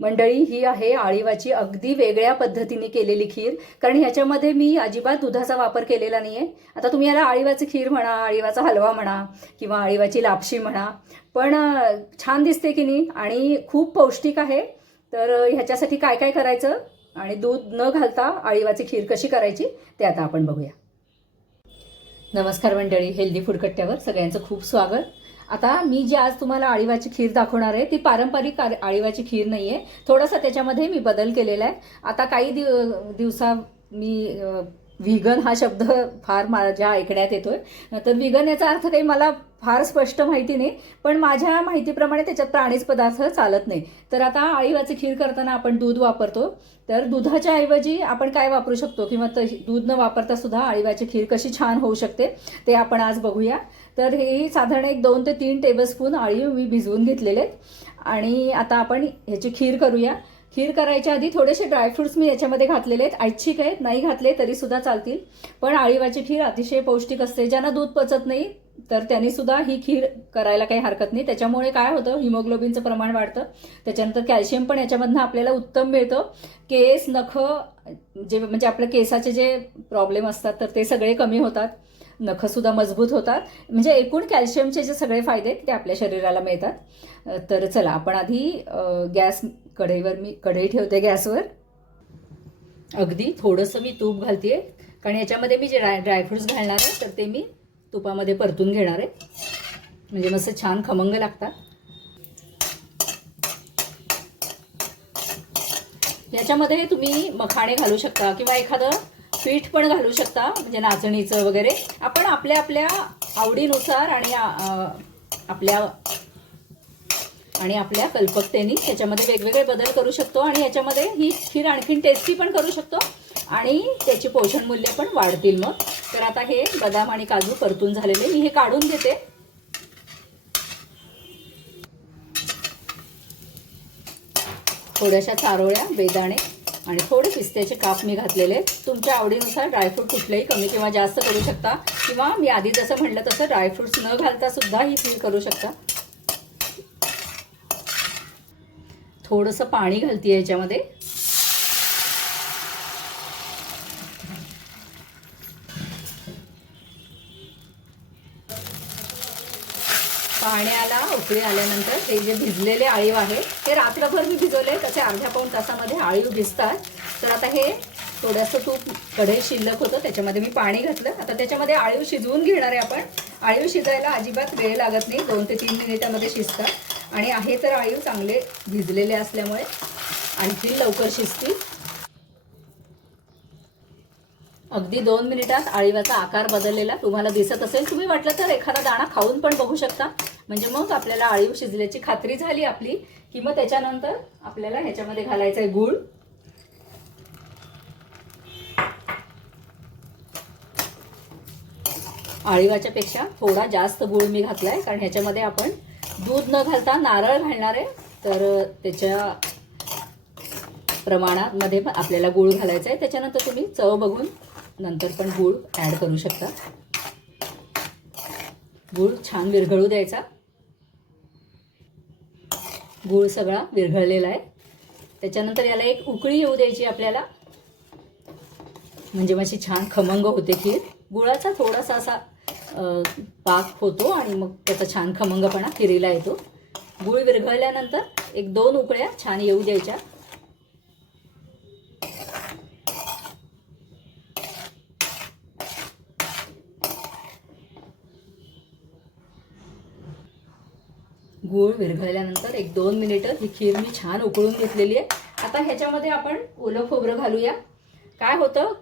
मंडळी ही आहे आळीवाची अगदी वेगळ्या पद्धतीने केलेली खीर. कारण ह्याच्यामध्ये मी अजिबात दुधाचा वापर केलेला नाही आहे आता तुम्ही याला आळीवाची खीर म्हणा आळीवाचा हलवा म्हणा किंवा आळीवाची लापशी म्हणा पण छान दिसते की नाही आणि खूप पौष्टिक आहे. तर ह्याच्यासाठी काय काय करायचं? आणि दूध न घालता आळीवाची खीर कशी करायची? ते आता आपण बघूया. नमस्कार मंडळी हेल्दी फूड कट्ट्यावर सगळ्यांचं खूप स्वागत. आता मी जी आज तुम्हाला आळीवाची खीर दाखवणार आहे ती पारंपरिक आळीवाची खीर नाही आहे थोडासा त्याच्यामध्ये मी बदल केलेला आहे. आता काही दिव दिवसा मी व्हिगन हा शब्द फार माझ्या ऐकण्यात येतोय. तर व्हिगन याचा अर्थ काही मला फार स्पष्ट माहिती नाही पण माझ्या माहितीप्रमाणे त्याच्यात प्राणीच पदार्थ चालत नाही. तर आता आळीवाची खीर करताना आपण दूध वापरतो. तर दुधाच्या ऐवजी आपण काय वापरू शकतो? किंवा तशी दूध न वापरता सुद्धा आळीवाची खीर कशी छान होऊ शकते ते आपण आज बघूया. तर हे साधारण एक दोन ते तीन टेबलस्पून आळीव मी भिजवून घेतलेले आहेत. आणि आता आपण ह्याची खीर करूया. खीर करायच्या आधी थोडेसे ड्रायफ्रुट्स मी याच्यामध्ये घातलेले आहेत. ऐच्छिक आहेत. नाही घातले तरी सुद्धा चालतील. पण आळीवाची खीर अतिशय पौष्टिक असते. ज्यांना दूध पचत नाही तर त्यांनी सुद्धा ही खीर करायला काही हरकत नाही. त्याच्यामुळे काय होतं? हिमोग्लोबिनचं प्रमाण वाढतं. त्याच्यानंतर कॅल्शियम पण याच्यामधनं आपल्याला उत्तम मिळतं. केस नख जे म्हणजे आपल्या केसाचे जे प्रॉब्लेम असतात तर ते सगळे कमी होतात. नखसुद्धा मजबूत होतात. म्हणजे एकूण कॅल्शियमचे जे सगळे फायदे आहेत ते आपल्या शरीराला मिळतात. तर चला आपण आधी गॅस कढईवर मी कढई ठेवते गॅसवर. अगदी थोडंसं मी तूप घालते कारण याच्यामध्ये मी जे ड्राय ड्रायफ्रूट्स घालणार आहे तर ते मी तुपामध्ये परतून घेणार आहे. म्हणजे मस्त छान खमंग लागतात. याच्यामध्ये तुम्ही मखाणे घालू शकता किंवा एखादं पीठ पण घालू शकता म्हणजे नाचणीचं वगैरे. आपण आपल्या आपल्या आवडीनुसार आणि आपल्या आणि आपल्या कल्पकतेने त्याच्यामध्ये वेगवेगळे बदल करू शकतो आणि याच्यामध्ये ही खीर आणखीन टेस्टी पण करू शकतो आणि त्याची पोषण मूल्य पण वाढतील मग. तर आता हे बदाम आणि काजू परतून झालेले मी हे काढून घेते थोड्याशा चारोळ्या बेदाणे आणि थोडे पिस्त्याचे काप मी घातलेले. तुमच्या आवडीनुसार ड्रायफ्रूट कुठलेही कमी किंवा जास्त करू शकता. किंवा मी आधी जसं म्हटलं तसं ड्रायफ्रुट्स न घालता सुद्धा ही खीर करू शकता. थोडंसं पाणी घालते याच्यामध्ये. पाण्याला उकळी आल्यानंतर ते जे भिजलेले आळीव आहे ते रात्रभर मी भिजवले तसे अर्ध्या पाऊण तासामध्ये आळीव भिजतात. तर आता हे थोडंसं तूप कढई शिल्लक होतं त्याच्यामध्ये मी पाणी घातलं. आता त्याच्यामध्ये आळीव शिजवून घेणार आहे आपण. आळीव शिजायला अजिबात वेळ लागत नाही दोन ते तीन मिनिटामध्ये शिजतात. आणि आहे तर आळीव चांगले भिजलेले असल्यामुळे आणखी लवकर शिजतील. अगदी दोन मिनिटात आळीवाचा आकार बदललेला तुम्हाला दिसत असेल. तुम्ही वाटलं तर एखादा दाणा खाऊन पण बघू शकता. म्हणजे मग आपल्याला आळीव शिजल्याची खात्री झाली आपली की मग त्याच्यानंतर आपल्याला ह्याच्यामध्ये घालायचं आहे गूळ. आळीवाच्या पेक्षा थोडा जास्त गूळ मी घातलाय कारण ह्याच्यामध्ये आपण दूध न घालता नारळ घालणार आहे. तर त्याच्या प्रमाणामध्ये आपल्याला गूळ घालायचा आहे त्याच्यानंतर तुम्ही चव बघून नंतर पण गूळ ॲड करू शकता. गूळ छान विरघळू द्यायचा. गूळ सगळा विरघळलेला आहे. त्याच्यानंतर याला एक उकळी येऊ द्यायची आपल्याला. म्हणजे माझी छान खमंग होते खीर. गुळाचा थोडासा असा पाक होतो आणि मग त्याचा छान खमंगपणा खिरीला येतो. गुळ विरघळल्यानंतर एक दोन उकळ्या छान येऊ द्यायच्या. गूळ विरघळल्यानंतर एक दोन मिनिटं ही खीर मी छान उकळून घेतलेली आहे. आता ह्याच्यामध्ये आपण ओलं खोबरं घालूया. काय होतं?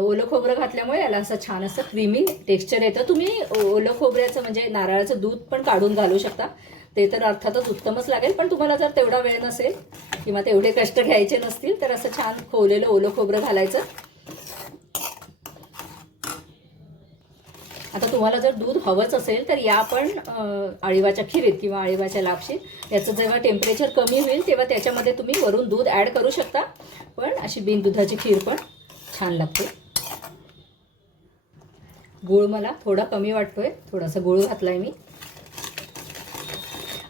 ओलं खोबरं घातल्यामुळे याला असं छान असं क्रीमी टेक्स्चर येतं. तुम्ही ओलं खोबऱ्याचं म्हणजे नारळाचं दूध पण काढून घालू शकता. ते तर अर्थातच उत्तमच लागेल. पण तुम्हाला जर तेवढा वेळ नसेल किंवा तेवढे कष्ट घ्यायचे नसतील तर असं छान खोवलेलं ओलं खोबरं घालायचं. आता तुम्हाला जर दूध हवंच असेल तर या पण आळीवाच्या खिरीत किंवा आळीवाच्या लापशीत. याचं जेव्हा टेम्परेचर कमी होईल तेव्हा त्याच्यामध्ये तुम्ही वरून दूध ॲड करू शकता. पण अशी बिन दुधाची खीर पण छान लागते. गूळ मला थोडा कमी वाटतोय. थोडासा गूळ घातलाय मी.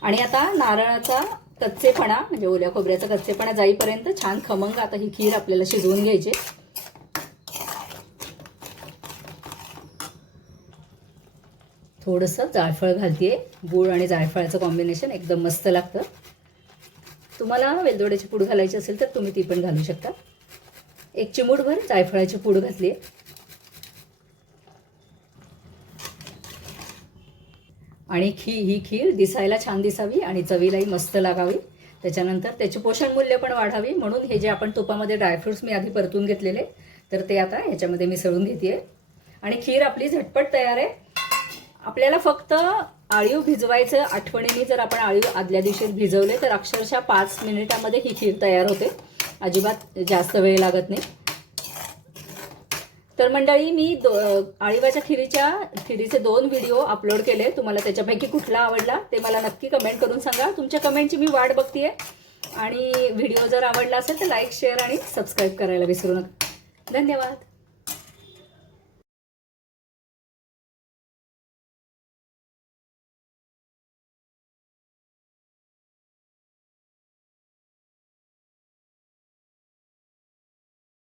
आणि आता नारळाचा कच्चेपणा म्हणजे ओल्या खोबऱ्याचा कच्चेपणा जाईपर्यंत छान खमंग आता ही खीर आपल्याला शिजवून घ्यायची थोडंसं जायफळ घालते गूळ आणि जायफळाचं कॉम्बिनेशन एकदम मस्त लागतं. तुम्हाला वेलदोड्याची पूड घालायची असेल तर तुम्ही ती पण घालू शकता. एक चिमूटभर जायफळाची पूड घातली आहे आणि खीर ही खीर दिसायला छान दिसावी आणि चवीलाही मस्त लागावी. त्याच्यानंतर त्याची पोषण मूल्य पण वाढावी. म्हणून हे जे आपण तुपामध्ये ड्रायफ्रुट्स मी आधी परतून घेतलेले तर ते आता ह्याच्यामध्ये मिसळून घेते आणि खीर आपली झटपट तयार आहे. आपल्याला फक्त आळीव भिजवायचं आठवणीने जर आपण आळीव आदल्या दिवशी भिजवले तर अक्षरशः पाच मिनिटामध्ये ही खीर तयार होते. अजिबात जास्त वेळ लागत नाही. तर मंडळी मी दो आळीवाच्या खिरीच्या खिरीचे दोन व्हिडिओ अपलोड केले. तुम्हाला त्याच्यापैकी कुठला आवडला ते मला नक्की कमेंट करून सांगा. तुमच्या कमेंटची मी वाट बघतीये. आणि व्हिडिओ जर आवडला असेल तर लाईक शेअर आणि सबस्क्राईब करायला विसरू नका. धन्यवाद.